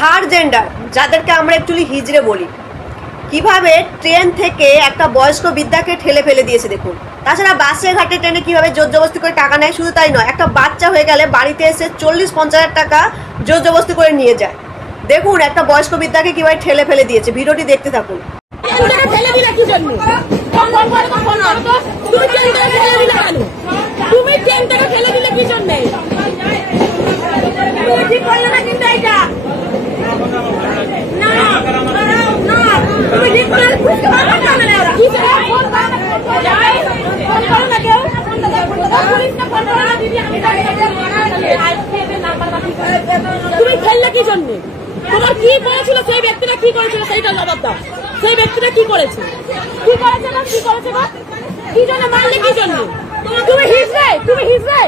Third gender যাদেরকে আমরা actually হিজড়ে বলি, কিভাবে ট্রেন থেকে একটা বয়স্ক বৃদ্ধাকে ঠেলে ফেলে দিয়েছে দেখুন। তাছাড়া বাসে ঘাটে ট্রেনে কিভাবে জোর জবরদস্তি করে টাকা নেয়, শুধু তাই নয়, একটা বাচ্চা হয়ে গেলে বাড়িতে এসে 40-50 হাজার টাকা জোর জবরদস্তি করে নিয়ে যায়। দেখুন একটা বয়স্ক বৃদ্ধাকে কিভাবে ঠেলে ফেলে দিয়েছে, ভিডিওটি দেখতে থাকুন। তুমি ট্রেনটাকে ফেলে দিলে কি জন্য? ঠিক করলে না কিন্তু এটা না না তুমি ঠিক করে বুঝতে পারবে না না কি ফোন করো না কেউ পুলিশ না ফোন করো না দিদি আমি তুমি ফেললে কি জন্য? তোমার কি করেছিল সেই ব্যক্তিটা, কি করেছিল সেইটা জবাব দাও। সেই ব্যক্তিটা কি করেছে, কি করেছে না কি করেছে না কি জন্য মারলে, কি জন্য? তুমি হিজড়ে, তুমি হিজড়ে,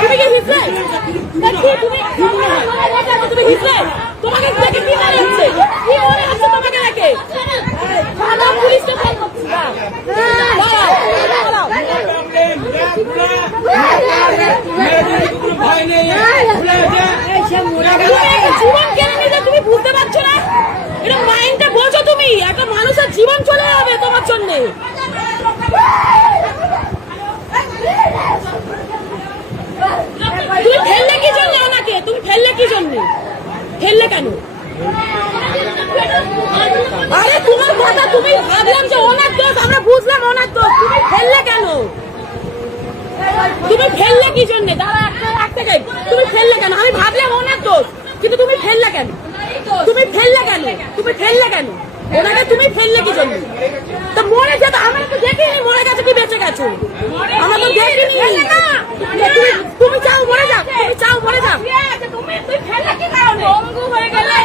তুমি কি হিজড়ে? তুমি হিজড়ে, তোমাকে দেখে কি মনে হচ্ছে? কি মনে হচ্ছে তোমাকে দেখে? থানা পুলিশকে ফোন করছি। জীবন কেড়ে নিলে তুমি বুঝতে পারছো না? এটা মাইন্ডটা বোঝো তুমি, একটা মানুষের জীবন চলে যাবে তোমার জন্য। তুমি ফেললে কি জন্য ওনাকে? তুমি ফেললে কি জন্য? ফেললে কেন? আরে তোমার কথা, তুমি ভাবলাম যে ওনার দোষ, আমরা বুঝলাম ওনার দোষ, তুমি ফেললে কেন? তুমি ফেললে কি জন্য? দাঁড়া একটা তুমি ফেললে কেন? আমি ভাবলাম ওনার দোষ, কিন্তু তুমি ফেললে কেন? তুমি ফেললে কেন? তুমি ফেললে কেন ওনাকে? তুমি ফেললে কি জন্য? তো মরে যেত, আমরা তো দেখিনি মরে গেছে কি বেঁচে গেছে, আমরা তো দেখিনি। তুমি চাও মরে যাও, তুমি চাও মরে যাও, তুমি ফেললে কি কারণ? বঙ্গ হয়ে গেলে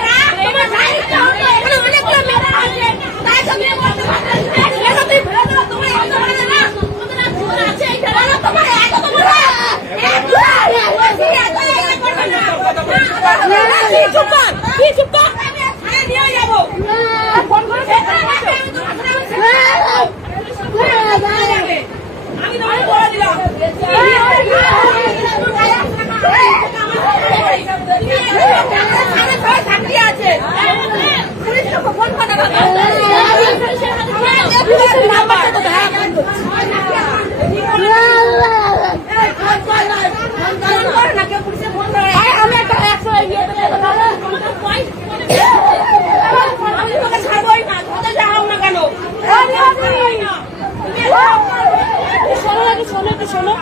তোমার লাইফটা হবে অনেকগুলো মেয়ে আছে, তাই তো মেয়ে বলতে পারছে এটা তুই ফেলে দাও। তুমি এত বড় না তোমার ভুল আছে, এটা না তোমার এত বড় চুপ কর, কি চুপ কর, আমি নিয়ে যাব ফোন করে আমি তোমাকে বলে দিলাম আছে ফোন কথা আমি একটা 100 আমি তোকে ছাড়বই না, কোথায় যাও না কেন? শোনো নাকি, শোনো একটু শোনো,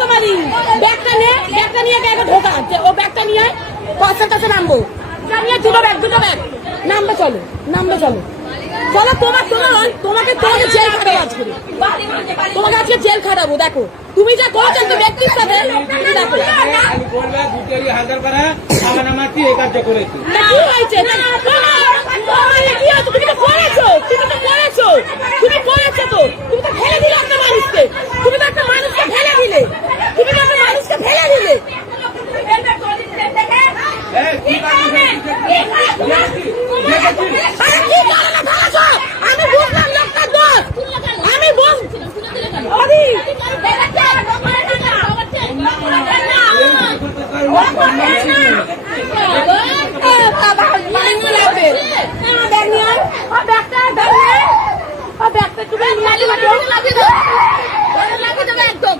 সমাধি ব্যাগটা নিয়ে ব্যাগে ঢোকা, ও ব্যাগটা নিয়ে বাসের কাছে নামবো, নিয়ে দুটো ব্যাগ নামবে, চলো নামবে, চলো চলো। তোমাকে জেল খাটাবো আজকে, তোমাকে আজকে জেল খাটাবো। দেখো তুমি যা করছো একটা ব্যক্তির সাথে, দেখো কি হয়েছে, তুমি তো করেছো, তুমি তো ফেলে দিলে একটা মানুষকে, তুমি তো একটা মানুষকে ফেলে দিলে, আমি বুঝলাম লোকটার দোষ, আমি একদম